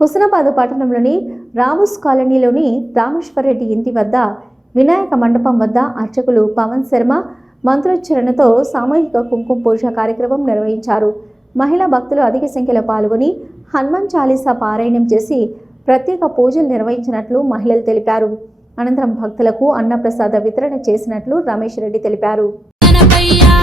హుస్నాబాద్ పట్టణంలోని రావుస్ కాలనీలోని రామేశ్వరరెడ్డి ఇంటి వద్ద వినాయక మండపం వద్ద అర్చకులు పవన్ శర్మ మంత్రోచ్చరణతో సామూహిక కుంకుమ పూజ కార్యక్రమం నిర్వహించారు. మహిళా భక్తులు అధిక సంఖ్యలో పాల్గొని హనుమాన్ చాలీసా పారాయణం చేసి ప్రత్యేక పూజలు నిర్వహించినట్లు మహిళలు తెలిపారు. అనంతరం భక్తులకు అన్నప్రసాద వితరణ చేసినట్లు రమేష్ రెడ్డి తెలిపారు. గణపయ్యా